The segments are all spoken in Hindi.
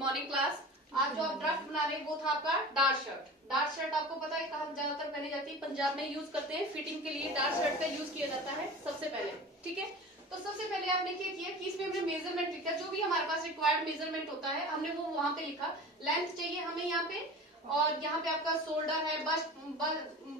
Morning class. आज जो आप ड्राफ्ट बना रहे हैं वो था आपका डार्क शर्ट। डार्क शर्ट आपको पता है कहाँ ज्यादातर पहनी जाती है, पंजाब में यूज करते हैं। फिटिंग के लिए डार्क शर्ट का यूज किया जाता है सबसे पहले। ठीक है, तो सबसे पहले आपने क्या किया कि इसमें हमने मेजरमेंट लिखा, जो भी हमारे पास रिक्वायर्ड मेजरमेंट होता है हमने वो वहां पे लिखा। लेंथ चाहिए हमें यहाँ पे, और यहाँ पे आपका शोल्डर है,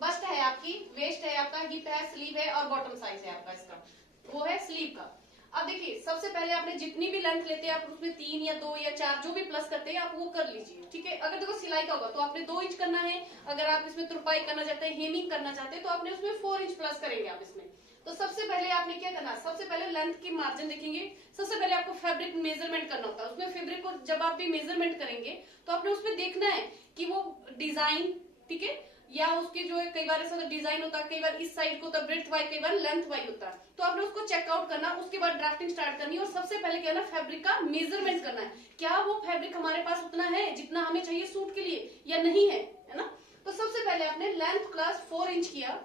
बस्ट है आपकी, वेस्ट है आपका, हिप है, स्लीव है और बॉटम साइज है आपका, इसका वो है स्लीव का। अब देखिए सबसे पहले आपने जितनी भी लेंथ लेते हैं आप उसमें 3 या 2 या 4 जो भी प्लस करते हैं आप वो कर लीजिए। ठीक है, अगर देखो सिलाई का होगा तो आपने 2 इंच करना है, अगर आप इसमें तुरपाई करना चाहते हैं, हेमिंग करना चाहते हैं तो आपने उसमें 4 इंच प्लस करेंगे आप इसमें। तो सबसे पहले आपने क्या करना, सबसे पहले लेंथ की मार्जिन देखेंगे। सबसे पहले आपको फैब्रिक मेजरमेंट करना होता है, उसमें फैब्रिक को जब आप भी मेजरमेंट करेंगे तो आपने उसमें देखना है कि वो डिजाइन, ठीक है, या उसके जो है कई बार ऐसा डिजाइन होता है, कई बार इस साइड को होता है ब्रेथ वाइज, कई बार लेंथ वाइज होता है, तो आपने उसको चेकआउट करना। उसके बाद ड्राफ्टिंग स्टार्ट करनी है और सबसे पहले क्या है ना, फैब्रिक का मेजरमेंट करना है। क्या वो फैब्रिक हमारे पास उतना है जितना हमें चाहिए सूट के लिए या नहीं है, है ना। तो सबसे पहले आपने लेंथ क्लास 4 इंच किया,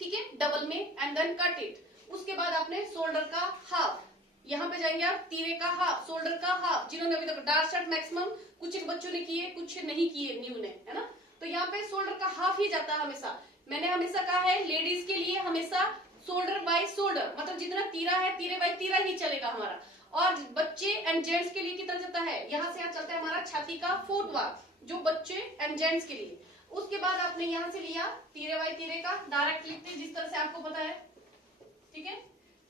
ठीक है, डबल में, एंड देन कट इट। उसके बाद आपने शोल्डर का हाफ, यहाँ पे जाएंगे आप, तीरे का हाफ, शोल्डर का हाफ। जिन्होंने अभी तक डार्क शर्ट मैक्सिमम कुछ बच्चों ने किए, कुछ नहीं किए न्यू ने, है ना। तो यहाँ पे शोल्डर का हाफ ही जाता है हमेशा। मैंने हमेशा कहा है लेडीज के लिए हमेशा शोल्डर बाय शोल्डर, मतलब जितना तीरा है तीरे बाय तीरा ही चलेगा हमारा। और बच्चे एंड जेंट्स के लिए कितना चलता है, यहाँ से यहाँ चलता है हमारा छाती का फोर्थ भाग, जो बच्चे एंड जेंट्स के लिए। उसके बाद आपने यहाँ से लिया तीरे बाय तीरे का, डायरेक्ट लिखते जिस तरह से आपको पता है, ठीक है,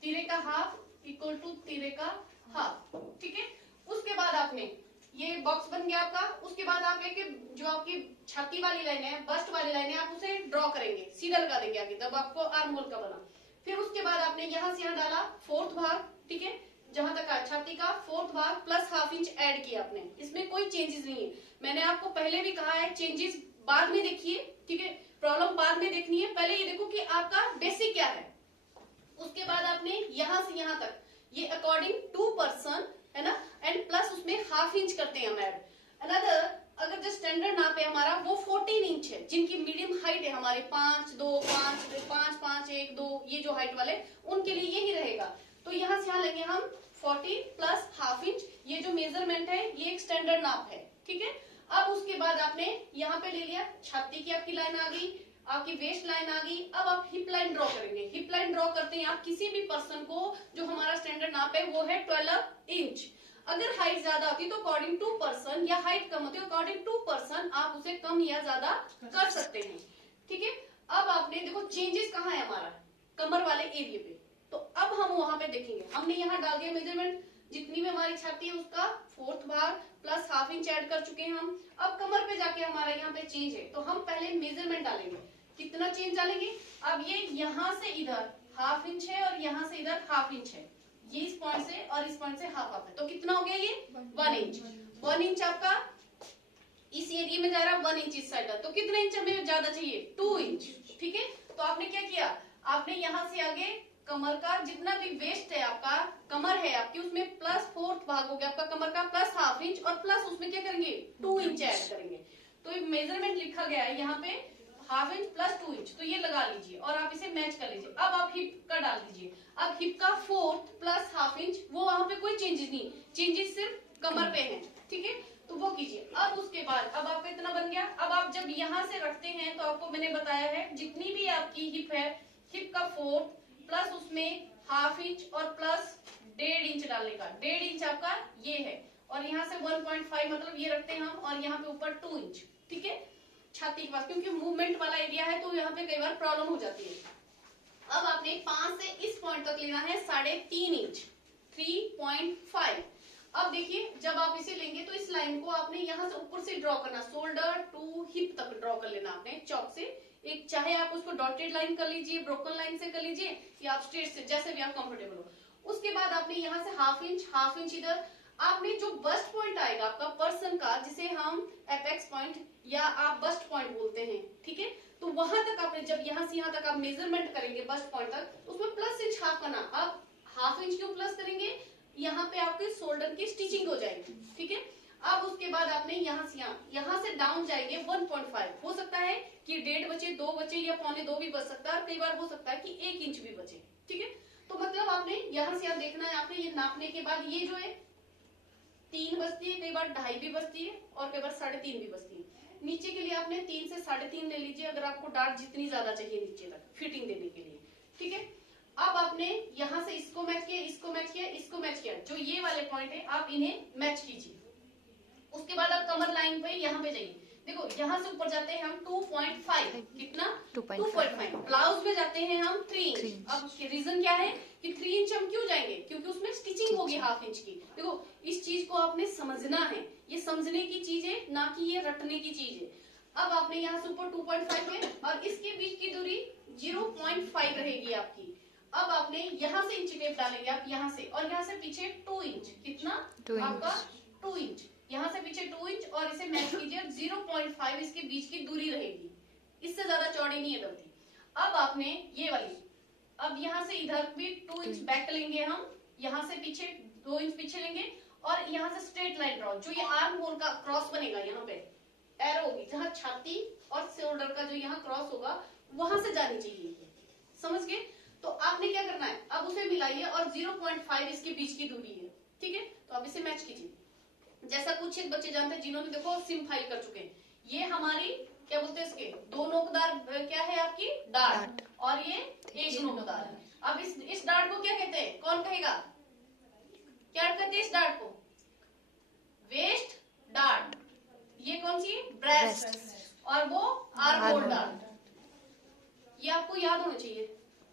तीरे का हाफ इक्वल टू तीरे का हाफ, ठीक है। उसके बाद आपने ये बॉक्स बन गया आपका। उसके बाद आप एक जो आपकी छाती वाली लाइन है, बस्ट वाली लाइन है, आप उसे ड्रॉ करेंगे, सीधा लगा देंगे आगे, तब आपको आर्म होल का बना। फिर उसके बाद आपने यहाँ से यहाँ डाला फोर्थ भाग, ठीक है, जहां तक छाती का फोर्थ भाग प्लस हाफ इंच ऐड किया आपने, इसमें कोई चेंजेस नहीं है। मैंने आपको पहले भी कहा है चेंजेस बाद में देखिए, ठीक है, प्रॉब्लम बाद में देखनी है, पहले ये देखो कि आपका बेसिक क्या है। उसके बाद आपने यहाँ से यहाँ तक ये अकॉर्डिंग टू पर्सन, है ना, एंड प्लस उसमें हाफ इंच करते हैं हम ऐड। अनदर अगर जो स्टैंडर्ड नाप है हमारा वो 14 इंच है, जिनकी मीडियम हाइट है हमारे 5, 2, 5, 5, 5, 1, 2, ये जो हाइट वाले उनके लिए यही रहेगा। तो यहाँ से यहाँ लेंगे हम 14 प्लस हाफ इंच, ये जो मेजरमेंट है ये एक स्टैंडर्ड नाप है, ठीक है। अब उसके बाद आपने यहाँ पे ले लिया, छाती की आपकी लाइन आ गई, आपकी वेस्ट लाइन आ गई। अब आप हिप लाइन ड्रॉ करेंगे। हिप लाइन ड्रॉ करते हैं आप किसी भी पर्सन को, जो हमारा स्टैंडर्ड नाप है वो है 12 इंच। अगर हाइट ज्यादा होती तो अकॉर्डिंग टू पर्सन, या हाइट कम होती है अकॉर्डिंग टू पर्सन आप उसे कम या ज्यादा कर सकते हैं, ठीक है। अब आपने देखो चेंजेस कहाँ है हमारा, कमर वाले एरिया पे, तो अब हम वहां पे देखेंगे। हमने यहाँ डाल दिया मेजरमेंट, जितनी भी हमारी छाती है उसका फोर्थ भाग प्लस हाफ इंच ऐड कर चुके हैं हम। अब कमर पे जाके हमारा यहाँ पे चेंज है, तो हम पहले मेजरमेंट डालेंगे। कितना चेंज डालेंगे, अब ये यहाँ से इधर हाफ इंच है और यहाँ से इधर हाफ इंच है, ये इस पॉइंट से और इस पॉइंट से हाफ हाफ है, तो कितना हो गया ये 1 इंच। 1 इंच आपका इस एरिया में जा रहा है, 1 इंच इस साइड, तो कितने इंच हमें ज्यादा चाहिए, 2 इंच, ठीक है। तो आपने क्या किया, आपने यहाँ से आगे कमर का जितना भी वेस्ट है आपका, कमर है आपकी, उसमें प्लस फोर्थ भाग हो गया आपका कमर का, प्लस हाफ इंच, और प्लस उसमें क्या करेंगे 2 इंच ऐड करेंगे। तो मेजरमेंट लिखा गया है यहाँ पे हाफ इंच प्लस 2 इंच, तो ये लगा लीजिए और आप इसे मैच कर लीजिए। अब आप हिप का डाल दीजिए। अब हिप का फोर्थ प्लस हाफ इंच, वो वहां पे कोई चेंजेस नहीं, चेंजेस सिर्फ कमर पे है, ठीक है, तो वो कीजिए। अब उसके बाद अब आपका इतना बन गया। अब आप जब यहाँ से रखते हैं तो आपको मैंने बताया है जितनी भी आपकी हिप है, हिप का फोर्थ प्लस उसमें हाफ इंच और प्लस 1.5 इंच डालने का, 1.5 इंच आपका ये है, और यहाँ से 1.5 मतलब ये रखते हैं हम, और यहाँ पे ऊपर 2 इंच, ठीक है, छाती के पास, क्योंकि मूवमेंट वाला एरिया है तो यहाँ पे कई बार प्रॉब्लम हो जाती है। अब आपने 5 से इस पॉइंट तक लेना है 3.5 इंच, 3.5। अब देखिए जब आप इसे लेंगे तो इस लाइन को आपने यहाँ से ऊपर से ड्रॉ करना, शोल्डर टू हिप तक ड्रॉ कर लेना आपने चौक से। एक चाहे आप उसको डॉटेड लाइन कर लीजिए, ब्रोकन लाइन से कर लीजिए, या आप स्ट्रेट से, जैसे भी आप कंफर्टेबल हो। उसके बाद आपने यहाँ से हाफ इंच इधर, आपने जो बस्ट पॉइंट आएगा आपका पर्सन का, जिसे हम एपेक्स पॉइंट या आप बस्ट पॉइंट बोलते हैं, ठीक है, तो वहां तक आपने जब यहाँ से यहाँ तक आप मेजरमेंट करेंगे बस्ट पॉइंट तक, उसमें प्लस इंच हाफ करना। आप हाफ इंच क्यों प्लस करेंगे, यहाँ पे आपके शोल्डर की स्टिचिंग हो जाएगी, ठीक है। अब उसके बाद आपने यहाँ से डाउन जाएंगे 1.5। हो सकता है कि 1.5 बचे, 2 बचे, या 1.25 भी बच सकता है, कई बार हो सकता है कि 1 इंच भी बचे, ठीक है। तो मतलब आपने यहाँ से यहाँ देखना है, आपने ये नापने के बाद ये जो है 3 बजती है, कई बार 2.5 भी बजती है और कई बार 3:30 भी बजती है। नीचे के लिए आपने 3 से 3:30 ले लीजिए, अगर आपको डार्ट जितनी ज्यादा चाहिए नीचे तक फिटिंग देने के लिए, ठीक है। अब आपने यहाँ से इसको मैच किया, इसको मैच किया, इसको मैच किया, जो ये वाले पॉइंट है आप इन्हें मैच कीजिए। उसके बाद आप कमर लाइन पे यहाँ पे जाइए, देखो यहाँ से ऊपर जाते हैं हम 2.5, कितना 2.5। ब्लाउज में जाते हैं हम 3 इंच। अब रीजन क्या है कि 3 इंच हम क्यों जाएंगे, क्योंकि उसमें स्टिचिंग होगी 1/2 इंच की। देखो इस चीज को आपने समझना है, ये समझने की चीज है ना कि ये रटने की चीज है। अब आपने यहाँ से ऊपर 2.5 है और इसके बीच की दूरी 0.5 रहेगी आपकी। अब आपने यहाँ से इंच टेप डालेंगे आप यहाँ से, और यहाँ से पीछे 2 इंच, कितना आपका 2 इंच, यहाँ से पीछे 2 इंच और इसे मैच कीजिए। 0.5 इसके बीच की दूरी रहेगी, इससे ज्यादा चौड़ी नहीं है दर्दी। अब आपने ये वाली, अब यहाँ से इधर भी 2 इंच बैक लेंगे हम, यहाँ से पीछे 2 इंच पीछे लेंगे और यहाँ से स्ट्रेट लाइन ड्रॉ, जो ये आर्म होल का क्रॉस बनेगा, यहाँ पे एरो होगी, जहाँ छाती और शोल्डर का जो यहाँ क्रॉस होगा वहां से जानी चाहिए, समझ गए। तो आपने क्या करना है, अब उसे मिलाइए और 0.5 इसके बीच की दूरी है, ठीक है। तो अब इसे मैच कीजिए। जैसा कुछ एक बच्चे जानते हैं जिन्होंने देखो सिम फाइल कर चुके हैं, ये हमारी क्या बोलते हैं इसके 2 नोकदार क्या है आपकी डार्ट, और ये 1 नोकदार है। अब इस डार्ट को क्या कहते हैं, कौन कहेगा, क्या कहते हैं इस डार्ट को, वेस्ट डार्ट। ये कौन सी ब्रेस्ट, और वो आर्म होल डार्ट। ये आपको याद होना चाहिए।